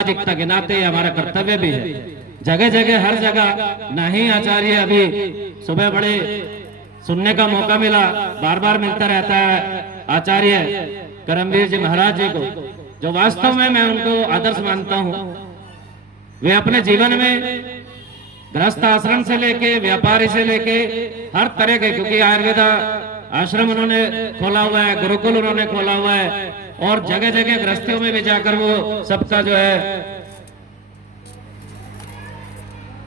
सामाजिकता के नाते हमारा कर्तव्य भी है। जगह जगह हर जगह नहीं आचार्य, अभी सुबह बड़े सुनने का मौका मिला, बार बार मिलता रहता है आचार्य करमवीर जी महाराज जी को, जो वास्तव में मैं उनको आदर्श मानता हूँ। वे अपने जीवन में गृहस्थ आश्रम से लेके व्यापारी से लेके हर तरह के, क्योंकि आयुर्वेदा आश्रम उन्होंने खोला हुआ है, गुरुकुल उन्होंने खोला हुआ है, और जगह जगह गृहस्थियों में भी जाकर वो सबका जो है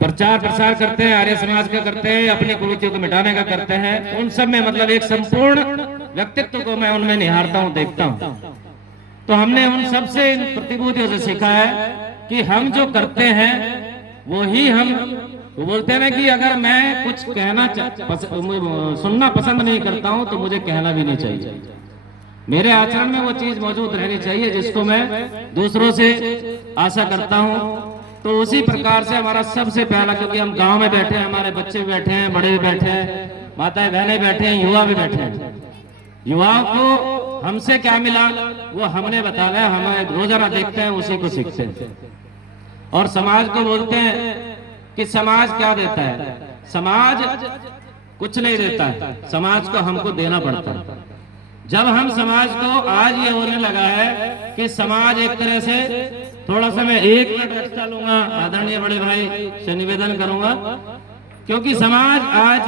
प्रचार प्रसार करते हैं, आर्य समाज का करते हैं, अपनी कुरीतियों को मिटाने का करते हैं। उन सब में मतलब एक संपूर्ण व्यक्तित्व को मैं उनमें निहारता हूं, देखता हूं। तो हमने उन सबसे इन प्रतिभूतियों से सीखा है कि हम जो करते हैं वो ही हम, वो बोलते हैं ना कि अगर मैं कुछ कहना सुनना पसंद नहीं करता हूं तो मुझे कहना भी नहीं चाहिए। मेरे आचरण में वो चीज मौजूद रहनी चाहिए जिसको मैं दूसरों से आशा करता हूं। तो उसी प्रकार से हमारा सबसे पहला, क्योंकि हम गांव में बैठे हैं, हमारे बच्चे भी बैठे हैं, बड़े भी बैठे हैं, माताएं बहनें बैठे हैं, युवा भी बैठे हैं। युवाओं को हमसे क्या मिला वो हमने बताया, हमें रोजाना देखते हैं, उसी को सीखते हैं। और समाज को बोलते हैं कि समाज क्या देता है, समाज कुछ नहीं देता है, समाज को हमको देना पड़ता है। जब हम समाज को, आज ये होने लगा है कि समाज एक तरह से, थोड़ा सा मैं 1 मिनट एक्स्ट्रा लूंगा आदरणीय बड़े भाई से निवेदन करूंगा, क्योंकि समाज आज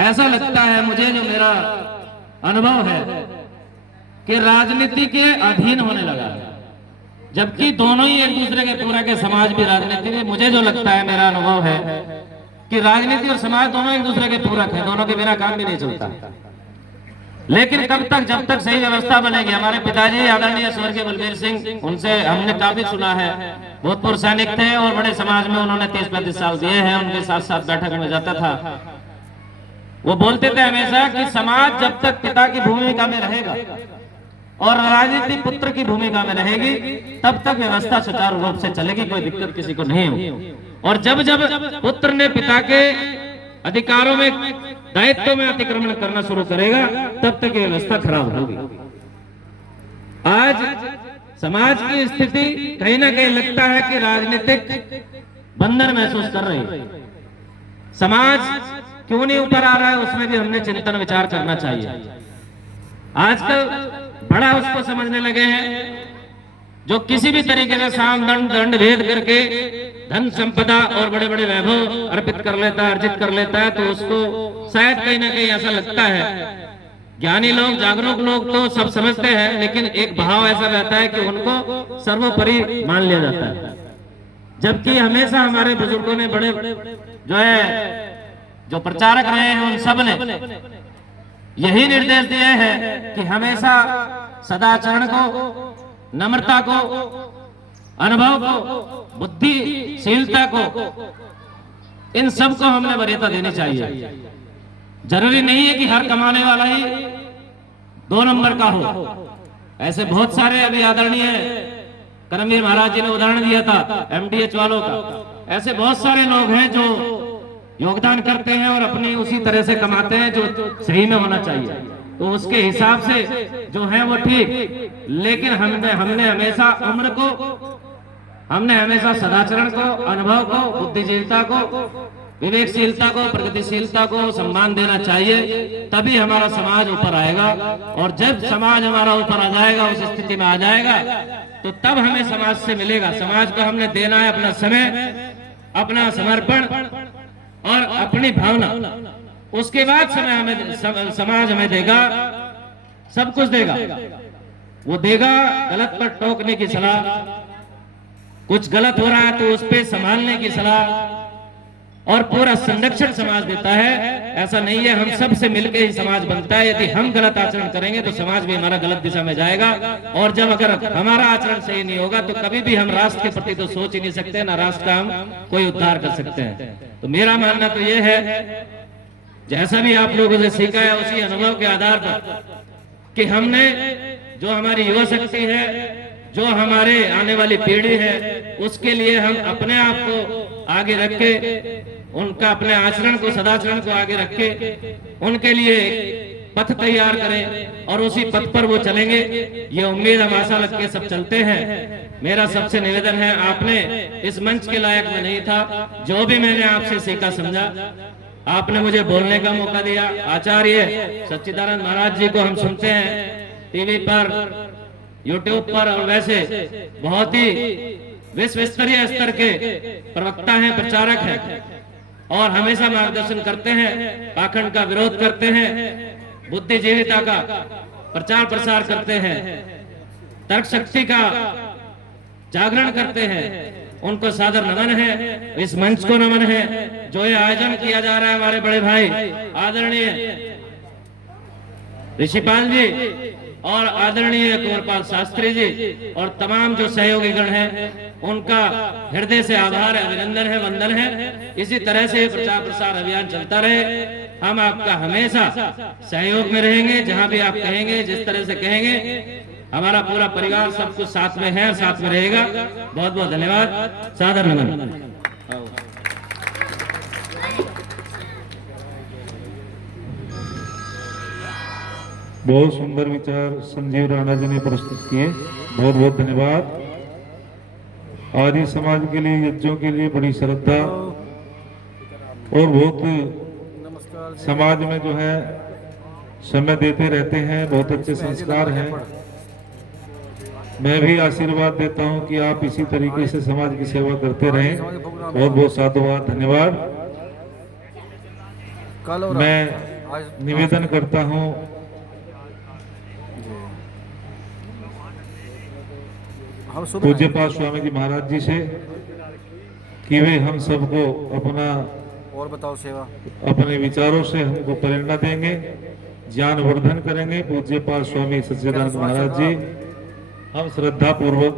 ऐसा लगता है मुझे, जो मेरा अनुभव है, कि राजनीति के अधीन होने लगा है, जबकि दोनों ही एक दूसरे के पूरा के, समाज भी राजनीति भी। मुझे जो लगता है, मेरा अनुभव है कि राजनीति और समाज दोनों एक दूसरे के पूरक है, दोनों के बिना काम भी नहीं चलता। लेकिन कब तक, जब तक सही व्यवस्था बनेगी। हमारे पिताजी आदरणीय स्वर्गीय बलबीर सिंह, उनसे हमने काफी सुना है, भूतपूर्व सैनिक थे और बड़े समाज में उन्होंने 30-35 साल दिए हैं, उनके साथ साथ बैठक में जाता था। वो बोलते थे हमेशा कि समाज जब तक पिता की भूमिका में रहेगा और राजनीति पुत्र की भूमिका में रहेगी, तब तक व्यवस्था सुचारू रूप से चलेगी, कोई दिक्कत किसी को नहीं होगी। और जब जब पुत्र ने पिता के अधिकारों में, दायित्व में अतिक्रमण करना शुरू करेगा, तब तक ये व्यवस्था खराब होगी। आज समाज की स्थिति कहीं ना कहीं लगता है कि राजनीतिक बंधन महसूस कर रही है। समाज क्यों नहीं ऊपर आ रहा है, उसमें भी हमने चिंतन विचार करना चाहिए। आजकल बड़ा उसको समझने लगे हैं, जो किसी भी तरीके से साम दंड भेद करके धन संपदा और बड़े बड़े वैभव अर्पित कर लेता है, अर्जित कर लेता है, तो उसको शायद कहीं ना कहीं ऐसा लगता है। ज्ञानी लोग, जागरूक लोग तो सब समझते हैं, लेकिन एक भाव ऐसा रहता है कि उनको सर्वोपरि मान लिया जाता है। जबकि हमेशा हमारे बुजुर्गों ने, बड़े जो है, जो प्रचारक रहे हैं, उन सब ने यही निर्देश दिए हैं कि हमेशा सदाचरण को, नम्रता को, अनुभव को, बुद्धिशीलता को, इन सब को हमने वरीयता देनी चाहिए। जरूरी नहीं है कि हर कमाने वाला ही 2 नंबर का हो। ऐसे बहुत सारे, अभी आदरणीय करमवीर महाराज जी ने उदाहरण दिया था MDH वालों का, ऐसे बहुत सारे लोग हैं जो योगदान करते हैं और अपनी उसी तरह से कमाते हैं जो सही में होना चाहिए, तो उसके हिसाब से जो है वो ठीक। लेकिन हमने हमेशा उम्र को, हमने हमेशा सदाचरण को, अनुभव को, बुद्धिशीलता को, विवेकशीलता को, प्रगतिशीलता को सम्मान देना चाहिए, तभी हमारा समाज ऊपर आएगा। और जब समाज हमारा ऊपर आ जाएगा, उस स्थिति में आ जाएगा, तो तब हमें समाज से मिलेगा। समाज को हमने देना है अपना समय, अपना समर्पण और अपनी भावना, उसके बाद समय हमें, समाज हमें देगा, सब कुछ देगा। वो देगा गलत पर टोकने की सलाह, कुछ गलत हो रहा है तो उस पे संभालने की सलाह, और पूरा संरक्षण समाज देता है। ऐसा नहीं है, हम सब से मिलकर ही समाज बनता है। यदि हम गलत आचरण करेंगे तो समाज भी हमारा गलत दिशा में जाएगा, और जब अगर हमारा आचरण सही नहीं होगा तो कभी भी हम राष्ट्र के प्रति तो सोच ही नहीं सकते, ना राष्ट्र का हम कोई उद्धार कर सकते हैं। तो मेरा मानना तो यह है, जैसा भी आप लोगों से सीखा है उसी अनुभव के आधार पर, कि हमने, जो हमारी युवा शक्ति है, जो हमारे आने वाली पीढ़ी है, उसके लिए हम अपने आप को आगे रख के, उनका अपने आचरण को, सदाचरण को आगे रख के, उनके लिए पथ तैयार करें और उसी पथ पर वो चलेंगे। ये उम्मीद हम आशा रख के सब चलते हैं। मेरा सबसे निवेदन है, आपने इस मंच के लायक में नहीं था, जो भी मैंने आपसे सीखा समझा, आपने मुझे बोलने का मौका दिया। आचार्य सच्चिदानंद महाराज जी को हम सुनते हैं टीवी पर, यूट्यूब पर, और वैसे बहुत ही विश्व स्तरीय स्तर के प्रवक्ता हैं, प्रचारक हैं और हमेशा मार्गदर्शन करते हैं, पाखंड का विरोध करते हैं, बुद्धिजीविता का प्रचार प्रसार करते हैं, तर्क शक्ति का जागरण करते हैं। उनको सादर नमन है, इस मंच को नमन है। जो ये आयोजन किया जा रहा है, हमारे बड़े भाई आदरणीय ऋषिपाल जी और आदरणीय कुंवरपाल शास्त्री जी और तमाम जो सहयोगी गण हैं, उनका हृदय से आभार है, अभिनंदन है, वंदन है। इसी तरह से प्रचार प्रसार अभियान चलता रहे। हम आपका हमेशा सहयोग में रहेंगे, जहां भी आप कहेंगे, जिस तरह से कहेंगे। हमारा पूरा परिवार सब कुछ साथ में है, साथ में रहेगा। बहुत बहुत धन्यवाद, सादर नमन। बहुत सुंदर विचार संजीव राणा जी ने प्रस्तुत किए, बहुत बहुत धन्यवाद। आर्य समाज के लिए, यज्ञों के लिए बड़ी श्रद्धा और बहुत समाज में जो है समय देते रहते हैं, बहुत अच्छे संस्कार हैं। मैं भी आशीर्वाद देता हूं कि आप इसी तरीके से समाज की सेवा करते रहें। बहुत बहुत साधुवाद, धन्यवाद। मैं निवेदन करता हूं पूज्यपाद स्वामी जी महाराज जी से कि वे हम सबको अपना और बताओ सेवा, अपने विचारों से हमको प्रेरणा देंगे, ज्ञान वर्धन करेंगे। पूज्यपाद स्वामी सच्चिदानंद महाराज जी हम श्रद्धा पूर्वक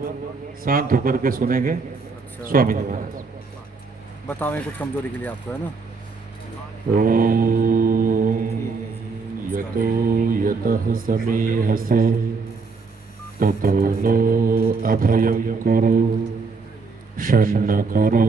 शांत होकर के सुनेंगे। अच्छा। स्वामी जी महाराज बतावें कुछ कमजोरी के लिए आपको, है ना। ओम यतो यतः समेहसे ततो नो अभयं कुरु शन्न कुरु।